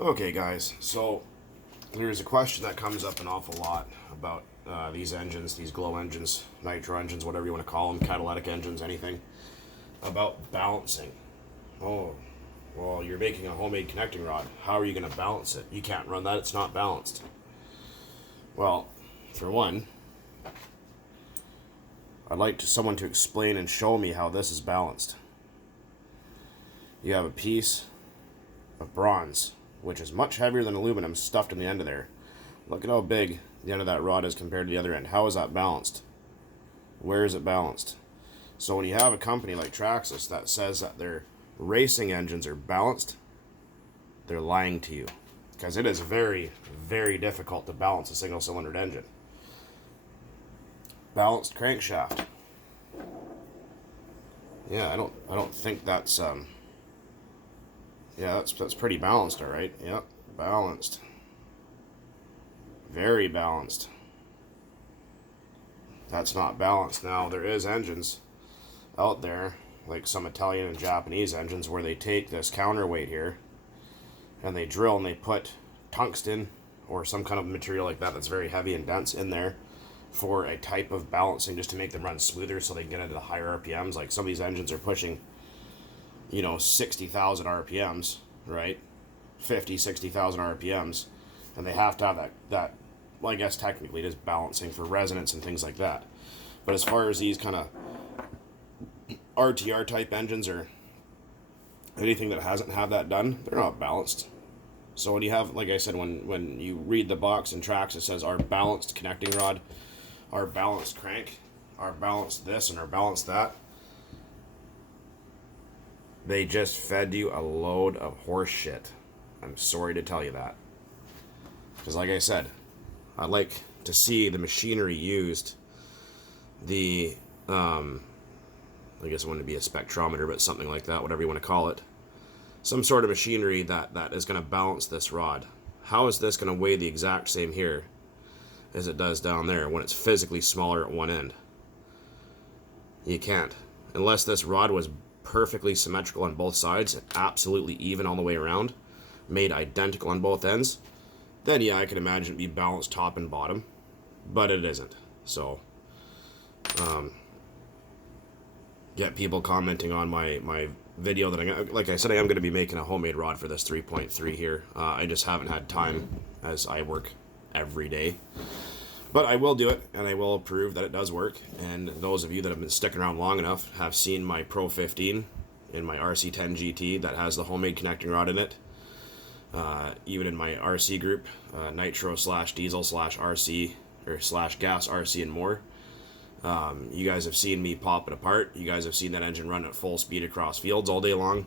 Okay, guys, so there's a question that comes up an awful lot about these engines, these glow engines, nitro engines, whatever you want to call them, catalytic engines, anything, about balancing. Oh, well, you're making a homemade connecting rod. How are you going to balance it? You can't run that, it's not balanced. Well, for one, I'd like someone to explain and show me how this is balanced. You have a piece of bronze, which is much heavier than aluminum, stuffed in the end of there. Look at how big the end of that rod is compared to the other end. How is that balanced? Where is it balanced? So when you have a company like Traxxas that says that their racing engines are balanced, they're lying to you. Because it is very, very difficult to balance a single-cylindered engine. Balanced crankshaft. Yeah, I don't think that's yeah, that's pretty balanced, all right. Yep, balanced. Very balanced. That's not balanced. Now, there is engines out there, like some Italian and Japanese engines, where they take this counterweight here and they drill and they put tungsten or some kind of material like that that's very heavy and dense in there for a type of balancing, just to make them run smoother so they can get into the higher RPMs. Like some of these engines are pushing, 60,000 RPMs, right? 50, 60,000 RPMs, and they have to have that, well, I guess technically it is balancing for resonance and things like that. But as far as these kind of RTR type engines or anything that hasn't had that done, they're not balanced. So when you have, like I said, when you read the box in Trax, it says our balanced connecting rod, our balanced crank, our balanced this, and our balanced that. They just fed you a load of horse shit. I'm sorry to tell you that. Because like I said, I'd like to see the machinery used, the, I guess it wouldn't be a spectrometer, but something like that, whatever you want to call it. Some sort of machinery that is going to balance this rod. How is this going to weigh the exact same here as it does down there when it's physically smaller at one end? You can't. Unless this rod was perfectly symmetrical on both sides, absolutely even all the way around, made identical on both ends, then yeah, I can imagine it be balanced top and bottom, but it isn't. So, get people commenting on my video that like I said, I am going to be making a homemade rod for this 3.3 here. I just haven't had time as I work every day. But I will do it, and I will prove that it does work. And those of you that have been sticking around long enough have seen my Pro 15 in my RC10 GT that has the homemade connecting rod in it. Even in my RC group, nitro / diesel / RC or / gas RC and more. You guys have seen me pop it apart. You guys have seen that engine run at full speed across fields all day long,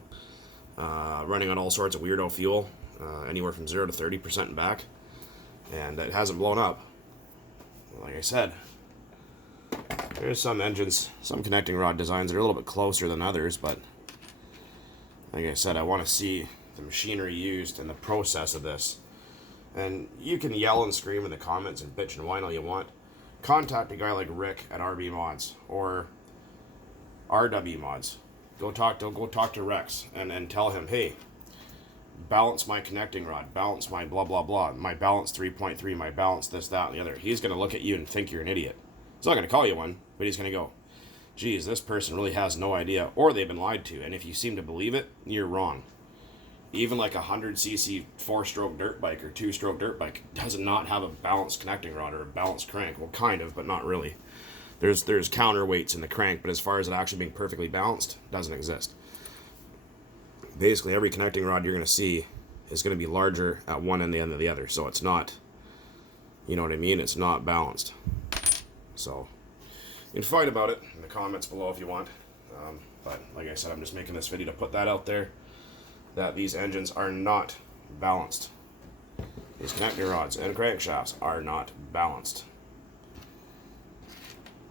running on all sorts of weirdo fuel, anywhere from 0 to 30% and back, and it hasn't blown up. Like I said, there's some engines, some connecting rod designs that are a little bit closer than others, but like I said, I want to see the machinery used and the process of this. And you can yell and scream in the comments and bitch and whine all you want. Contact a guy like Rick at RB Mods or RW Mods. Go talk to Rex and tell him, hey, balance my connecting rod, balance my blah blah blah, my balance 3.3, my balance this, that, and the other. He's going to look at you and think you're an idiot. He's not going to call you one, but he's going to go, geez, this person really has no idea, or they've been lied to. And if you seem to believe it, you're wrong. Even like a 100cc 4-stroke dirt bike or 2-stroke dirt bike does not have a balanced connecting rod or a balanced crank. Well, kind of, but not really. There's counterweights in the crank, but as far as it actually being perfectly balanced, doesn't exist. Basically, every connecting rod you're going to see is going to be larger at one end than the other. So it's not, you know what I mean? It's not balanced. So you can fight about it in the comments below if you want. But like I said, I'm just making this video to put that out there, that these engines are not balanced. These connecting rods and crankshafts are not balanced.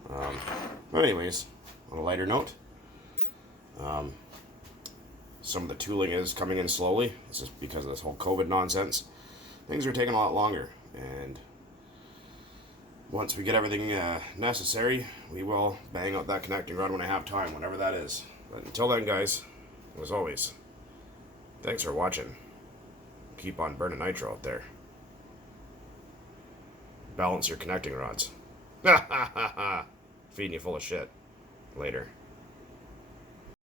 But anyways, on a lighter note, some of the tooling is coming in slowly. It's just because of this whole COVID nonsense. Things are taking a lot longer, and once we get everything necessary, we will bang out that connecting rod when I have time, whenever that is. But until then, guys, as always, thanks for watching. Keep keep on burning nitro out there. Balance your connecting rods. Ha ha ha ha. Feeding you full of shit. Later.